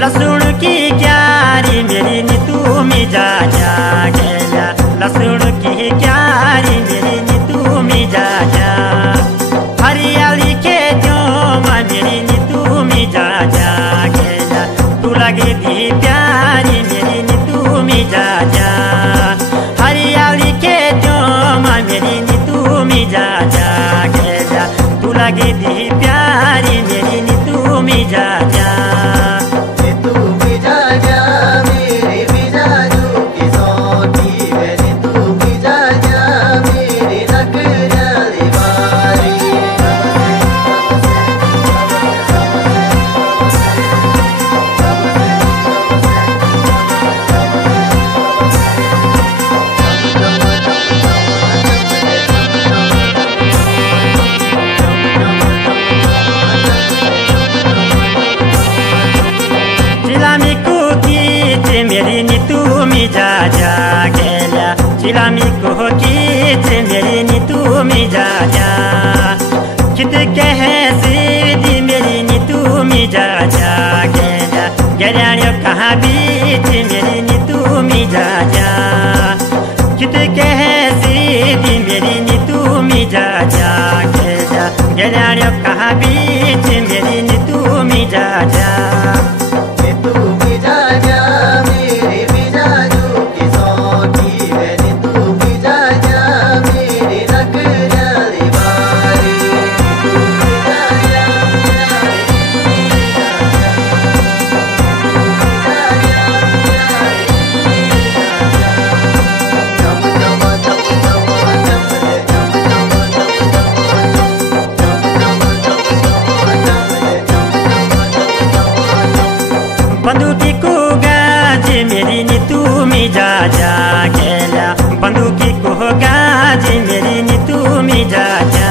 लसूण की क्यारी मेरी नी तू मिजा जा गेल्या लसूण की क्यारी मेरी नी तू मिजा जा हरियाली खेतों में मेरी नी तू मिजा जा गेल्या तू लगी थी प्यारी मेरी नी तू मिजा जा हरियाली खेतों में मेरी नी तू मिजा जा गेल्या तू लगी थी प्यारी मेरी नी तू मिजा जा मेरी नी तू मिजा जा गेल्या चिलामी को कीच मेरी नी तू मिजा जा कित कहे सीधी मेरी नी तू मिजा जा गेल्या गेल्याण्यो कहाँ बीच मेरी नी तू मिजा जा कित कहे सीधी मेरी नी तू मिजा जा गेल्या गेल्याण्यो कहाँ बीच मेरी नी तू मिजा जा बंदूकी को गाजी मेरी नी तू मिजा जा गेल्या बंदूकी को गाजी मेरी नी तू मिजा जा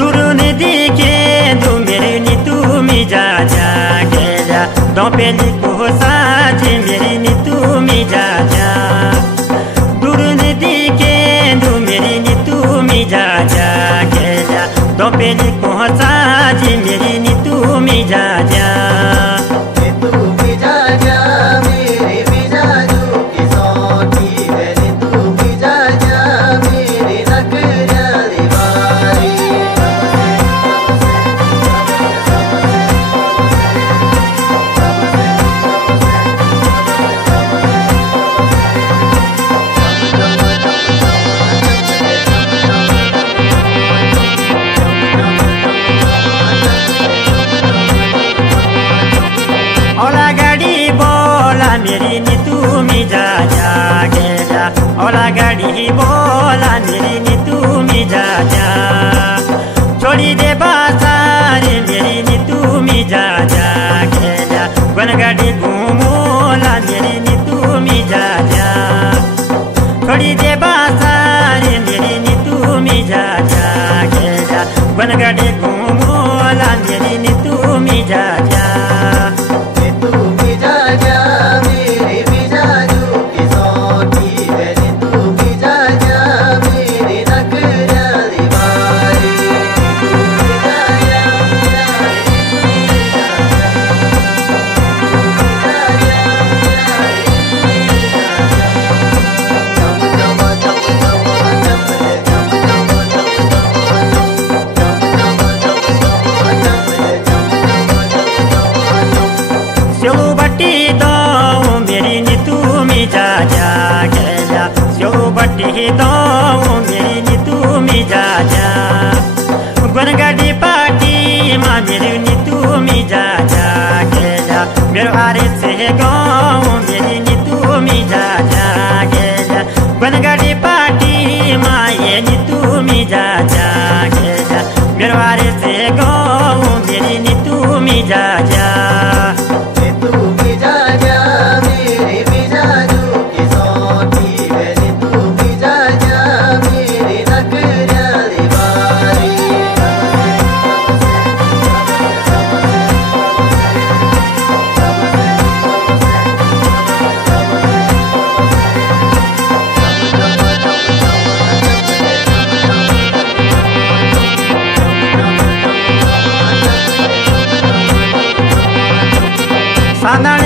दुरून दिखे दो मेरी नी तू मिजा जा गेल्या दोपेली को साजी मेरी नी तू मिजा जा दुरून दिखे दो मेरी नी तू मिजा जा गेल्या दोपेली को साजी मेरी नी तू मिजा जा ओला गाड़ी बोला मेरी नी तू मिजा जा गेल्या ओला गाड़ी बोला मेरी नी तू मिजा जा छोड़ी दे बासारे मेरी नी तू मिजा जा गेल्या वन गाड़ी घूमोला मेरी नी तू मिजा जा छोड़ी दे बासारे मेरी नी तू मिजा जा गेल्या वन गाड़ी घूमोला मेरी नी तू मिजा जा मेरी नी तू मिजा जा गेल्या बटी दो मेरी नी तू मिजा जा गुनगाड़ी पार्टी माँ मेरी नी तू मिजा जा गेल्या मेरो आरे से गाँव मेरी नी तू मिजा जा गेल्या गुनगाड़ी पार्टी माँ ये नी तू मिजा जा गेल्या मेरो आरे से गाँव मेरी नी तू मिजा जा खाना